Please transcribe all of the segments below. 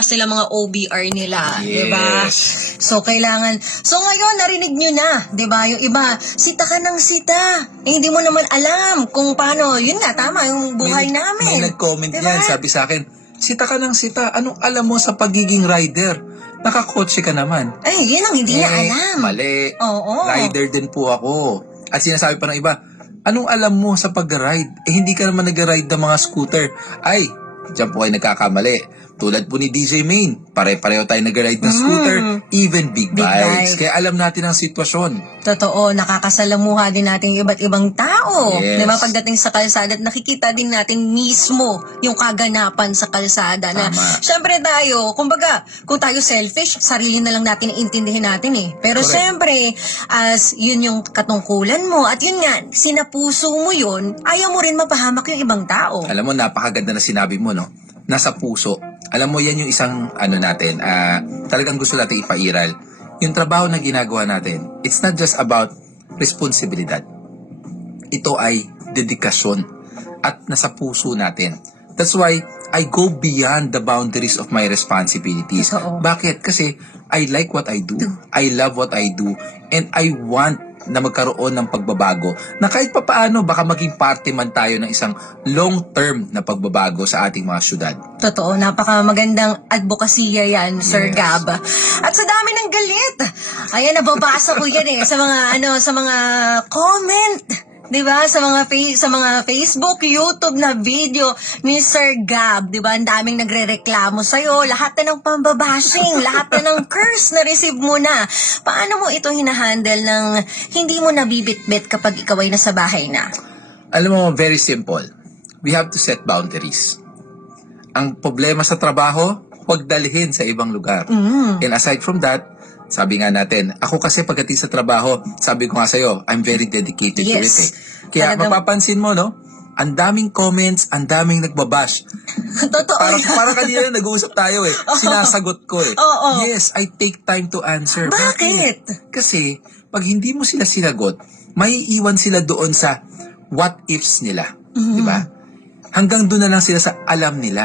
sila mga OBR nila, Yes. 'di ba? So ngayon narinig niyo na, 'di ba? Yung iba, sita ka ng sita. Hindi mo naman alam kung paano, yun nga tama yung buhay namin. May nag-comment 'Di yan, ba? sabi sa akin, sita ka ng sita, anong alam mo sa pagiging rider? Nakakotse ka naman. Ay, yun ang hindi niya alam. Mali. Oo. Rider din po ako. At sinasabi pa ng iba, anong alam mo sa pag-ride? Hindi ka naman nag-ride ng mga scooter. Ay, diyan po ay nagkakamali. Tulad po ni DJ Main, pare-pareho tayo nag-ride ng scooter, even big Big bikes. bike. Kaya alam natin ang sitwasyon. Totoo, nakakasalamuha din natin yung iba't ibang tao. Yes. Diba? Pagdating sa kalsada, at nakikita din natin mismo yung kaganapan sa kalsada. Na, Tama. syempre tayo, kumbaga, kung tayo selfish, sarili na lang natin iintindihin natin eh. Pero Correct. syempre, as yun yung katungkulan mo, at yun nga, sinapuso mo yun, ayaw mo rin mapahamak yung ibang tao. Alam mo, napakaganda na sinabi mo, no? Nasa puso. Alam mo, yan yung isang, natin, talagang gusto natin ipairal. Yung trabaho na ginagawa natin, it's not just about responsibilidad. Ito ay dedikasyon at nasa puso natin. That's why I go beyond the boundaries of my responsibilities. Totoo. Bakit? Kasi I like what I do. I love what I do. And I want na magkaroon ng pagbabago na kahit papaano baka maging parte man tayo ng isang long-term na pagbabago sa ating mga syudad. Totoo, napaka magandang advokasya yan, Sir Yes. Gab. At sa dami ng galit, ayan, nababasa ko yan sa mga comment. 'Di ba? Sa mga Facebook, YouTube na video ni Sir Gab, 'di ba? Ang daming nagrereklamo sa iyo, lahat na ng pambabashing, lahat na ng curse na receive mo na. Paano mo ito hinahandle ng hindi mo nabibitbit kapag ikaw ay nasa bahay na? Alam mo, very simple. We have to set boundaries. Ang problema sa trabaho, huwag dalhin sa ibang lugar. And aside from that, sabi nga natin, ako kasi pagdating sa trabaho, sabi ko nga sa'yo, I'm very dedicated to it Yes. Kaya Talagang- mapapansin mo, no? Ang daming comments, ang daming nagbabash. Totoo. Parang kanina nag-uusap tayo Sinasagot ko Oo. Yes, I take time to answer. Bakit? Kasi, pag hindi mo sila sinagot, may iwan sila doon sa what ifs nila. Di ba? Hanggang doon na lang sila sa alam nila.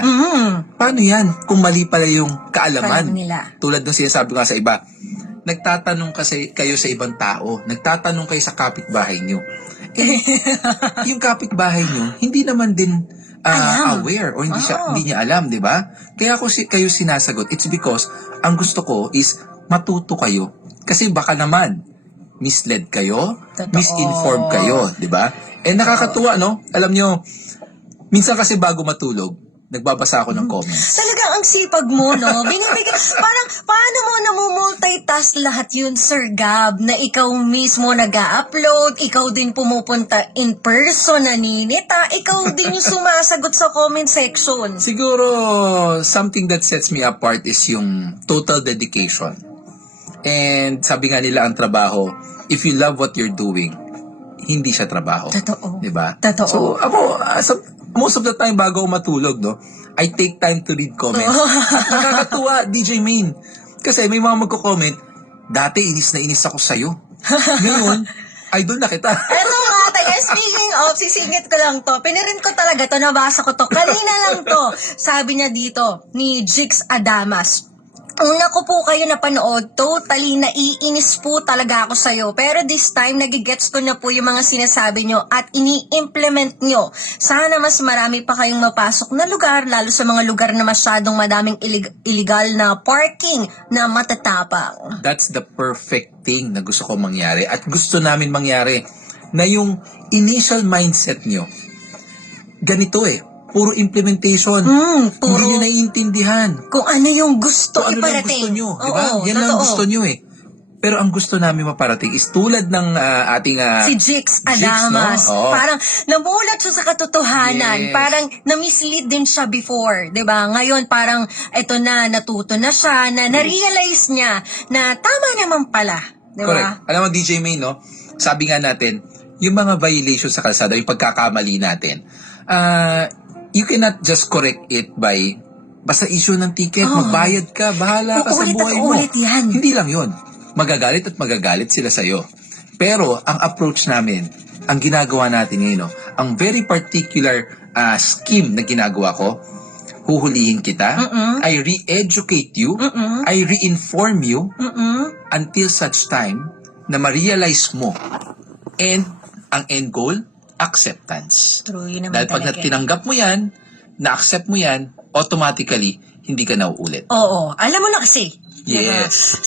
Paano yan kung mali pala yung kaalaman? Kaalaman nila. Tulad ng sinasabi ko nga sa iba, nagtatanong kasi kayo sa ibang tao, nagtatanong kayo sa kapitbahay nyo. Yung kapitbahay nyo, hindi naman din Alam. aware o hindi Oo. niya alam, di ba? Kaya kayo sinasagot, it's because ang gusto ko is matuto kayo. Kasi baka naman, misled kayo, Totoo. misinformed kayo, di ba? Nakakatuwa, no? Alam nyo, minsan kasi bago matulog, nagbabasa ako ng comments. Talagang ang sipag mo, no? Binibigay, parang, paano mo namumultitask lahat yun, Sir Gab, na ikaw mismo nag-upload, ikaw din pumupunta in person, naninita, ikaw din yung sumasagot sa comment section. Siguro, something that sets me apart is yung total dedication. And sabi nga nila ang trabaho, if you love what you're doing, hindi siya trabaho. Totoo. Diba? Totoo. So, ako, most of the time bago ako matulog, no, I take time to read comments. Nakakatuwa, DJ Main. Kasi may mga magko-comment, dati inis na inis ako sa'yo. Ngayon, idol na kita. Eto nga, tayo, speaking of, sisingit ko lang to. Pinirin ko talaga to, nabasa ko to. Kanina lang to. Sabi niya dito, ni Jix Adamas. Una ko po kayo napanood, totally naiinis po talaga ako sa'yo. Pero this time, nagigets ko na po yung mga sinasabi nyo at ini-implement nyo. Sana mas marami pa kayong mapasok na lugar, lalo sa mga lugar na masyadong madaming illegal na parking na matatapang. That's the perfect thing na gusto ko mangyari at gusto namin mangyari na yung initial mindset nyo ganito puro implementation. Puro Hindi nyo naiintindihan kung ano yung gusto kung ano lang iparating. gusto nyo, di ba? Oo, Yan lang totoo. gusto nyo Pero ang gusto namin maparating is tulad ng ating Si Jix Adamas. no? Oo. Parang namulat siya sa katotohanan. Yes. Parang na-mislead din siya before. 'Di ba? Ngayon parang eto na, natuto na siya, na na-realize niya na tama naman pala. 'Di ba? Correct. Alam mo, DJ May, no? Sabi nga natin, yung mga violations sa kalsada, yung pagkakamali natin, you cannot just correct it by basta issue ng ticket, magbayad ka, bahala ka sa Uulit at buhay mo. uulit yan. Hindi lang yon. Magagalit at magagalit sila sa'yo. Pero, ang approach namin, ang ginagawa natin ngayon, no, ang very particular scheme na ginagawa ko, huhulihin kita, I re-educate you, I re-inform you, until such time na ma-realize mo. And ang end goal, acceptance. True, yun naman Dahil pag talaga. tinanggap mo yan, na-accept mo yan, automatically, hindi ka na uulit. Oo, alam mo na kasi. Yes.